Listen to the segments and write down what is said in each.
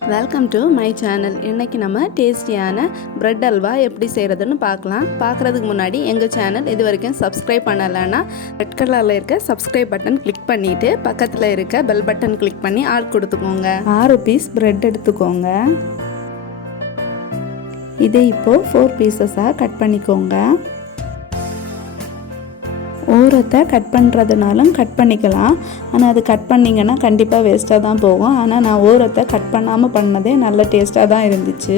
Welcome to my channel. இன்றைக்கி நம்ம டேஸ்டியான பிரெட் அல்வா எப்படி செய்கிறதுன்னு பார்க்கலாம். பார்க்குறதுக்கு முன்னாடி எங்கள் சேனல் இது வரைக்கும் சப்ஸ்கிரைப் பண்ணலைன்னா ரெட் கலரில் இருக்க சப்ஸ்கிரைப் பட்டன் கிளிக் பண்ணிவிட்டு பக்கத்தில் இருக்க பெல் பட்டன் கிளிக் பண்ணி ஆள் கொடுத்துக்கோங்க. 6 பீஸ் பிரெட் எடுத்துக்கோங்க. இதை இப்போது 4 பீசஸாக கட் பண்ணிக்கோங்க. ஓரத்தை கட் பண்ணுறதுனாலும் கட் பண்ணிக்கலாம். ஆனால் அது கட் பண்ணிங்கன்னா கண்டிப்பாக வேஸ்ட்டாக தான் போகும். ஆனால் நான் ஓரத்தை கட் பண்ணாமல் பண்ணதே நல்ல டேஸ்ட்டாக தான் இருந்துச்சு.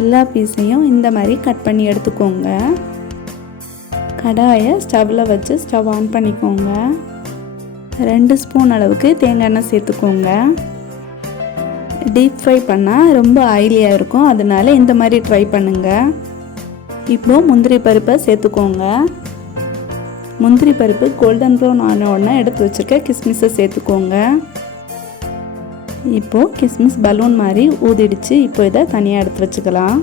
எல்லா பீஸையும் இந்த மாதிரி கட் பண்ணி எடுத்துக்கோங்க. கடாயை ஸ்டவ்வில் வச்சு ஸ்டவ் ஆன் பண்ணிக்கோங்க. 2 ஸ்பூன் அளவுக்கு தேங்காய் எண்ணெய் சேர்த்துக்கோங்க. டீப் ஃப்ரை பண்ணால் ரொம்ப ஆயிலியாக இருக்கும், அதனால இந்த மாதிரி ட்ரை பண்ணுங்கள். இப்போது முந்திரி பருப்பை சேர்த்துக்கோங்க. முந்திரி பருப்பு கோல்டன் ப்ரௌன் ஆன உடனே எடுத்து வச்சுருக்க கிஸ்மிஸை சேர்த்துக்கோங்க. இப்போது கிஸ்மிஸ் பலூன் மாதிரி ஊதிடுச்சு. இப்போ இதை தனியாக எடுத்து வச்சுக்கலாம்.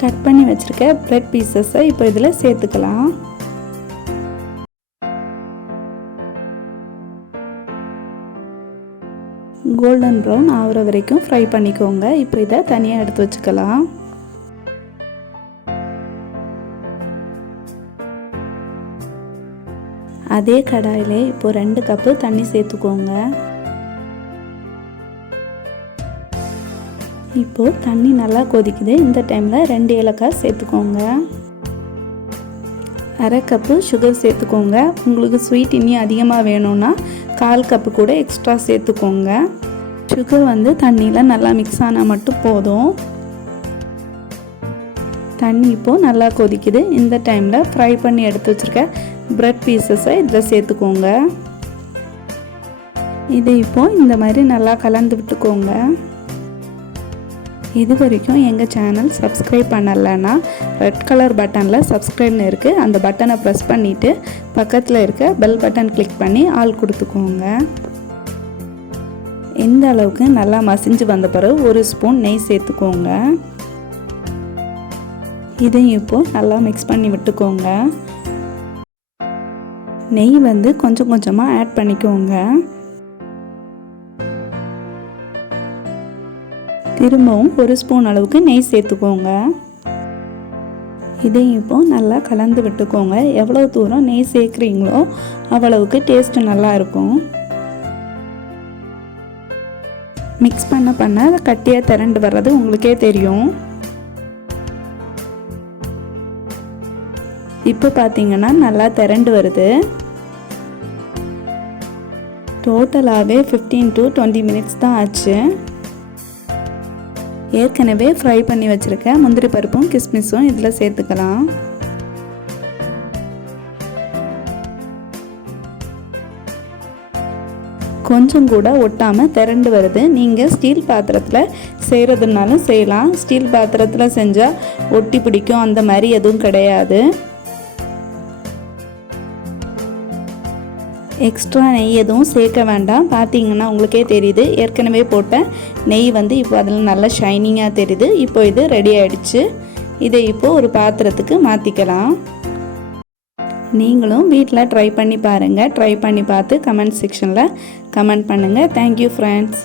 கட் பண்ணி வச்சுருக்க பிரெட் பீசஸை இப்போ இதில் சேர்த்துக்கலாம். கோல்டன் ப்ரௌன் ஆகிற வரைக்கும் ஃப்ரை பண்ணிக்கோங்க. இப்போ இதை தனியாக எடுத்து வச்சுக்கலாம். அதே கடாயிலே இப்போ 2 கப்பு தண்ணி சேர்த்துக்கோங்க. இப்போது தண்ணி நல்லா கொதிக்குது. இந்த டைமில் 2 ஏலக்காய் சேர்த்துக்கோங்க. 1/2 கப்பு சுகர் சேர்த்துக்கோங்க. உங்களுக்கு ஸ்வீட் இன்னும் அதிகமாக வேணும்னா 1/4 கப்பு கூட எக்ஸ்ட்ரா சேர்த்துக்கோங்க. சுகர் தண்ணியில் நல்லா மிக்ஸ் ஆனால் மட்டும் போதும். தண்ணி இப்போது நல்லா கொதிக்குது. இந்த டைமில் ஃப்ரை பண்ணி எடுத்து வச்சுருக்க பிரெட் பீசஸை இதில் சேர்த்துக்கோங்க. இதை இப்போது இந்த மாதிரி நல்லா கலந்து விட்டுக்கோங்க. இது வரைக்கும் எங்கள் சேனல் சப்ஸ்கிரைப் பண்ணலைன்னா ரெட் கலர் பட்டனில் சப்ஸ்கிரைப்னு இருக்குது, அந்த பட்டனை ப்ரெஸ் பண்ணிவிட்டு பக்கத்தில் இருக்க பெல் பட்டன் கிளிக் பண்ணி ஆள் கொடுத்துக்கோங்க. இந்த அளவுக்கு நல்லா மசிஞ்சு வந்த பிறகு 1 ஸ்பூன் நெய் சேர்த்துக்கோங்க. இதையும் இப்போது நல்லா மிக்ஸ் பண்ணி விட்டுக்கோங்க. நெய் கொஞ்சம் கொஞ்சமாக ஆட் பண்ணிக்கோங்க. திரும்பவும் 1 ஸ்பூன் அளவுக்கு நெய் சேர்த்துக்கோங்க. இதையும் இப்போது நல்லா கலந்து விட்டுக்கோங்க. எவ்வளோ தூரம் நெய் சேர்க்குறீங்களோ அவ்வளவுக்கு டேஸ்ட்டு நல்லா இருக்கும். மிக்ஸ் பண்ண பண்ண கட்டியாக திரண்டு வர்றது உங்களுக்கே தெரியும். இப்போ பார்த்தீங்கன்னா நல்லா திரண்டு வருது. டோட்டலாகவே 15 to 20 மினிட்ஸ் தான் ஆச்சு. ஏற்கனவே ஃப்ரை பண்ணி வச்சுருக்க முந்திரி பருப்பும் கிஸ்மிஸும் இதில் சேர்த்துக்கலாம். கொஞ்சம் கூட ஒட்டாமல் திரண்டு வருது. நீங்கள் ஸ்டீல் பாத்திரத்தில் செய்கிறதுனாலும் செய்யலாம். ஸ்டீல் பாத்திரத்தில் செஞ்சால் ஒட்டி பிடிக்கும், அந்த மாதிரி எதுவும் கிடையாது. எக்ஸ்ட்ரா நெய் எதுவும் சேர்க்க வேண்டாம். பார்த்தீங்கன்னா உங்களுக்கே தெரியுது, ஏற்கனவே போட்ட நெய் இப்போ அதில் நல்லா ஷைனிங்காக தெரியுது. இப்போ இது ரெடி ஆகிடுச்சு. இதை இப்போது ஒரு பாத்திரத்துக்கு மாற்றிக்கலாம். நீங்களும் வீட்டில் ட்ரை பண்ணி பாருங்கள். ட்ரை பண்ணி பார்த்து கமெண்ட் செக்ஷனில் கமெண்ட் பண்ணுங்கள். Thank you friends.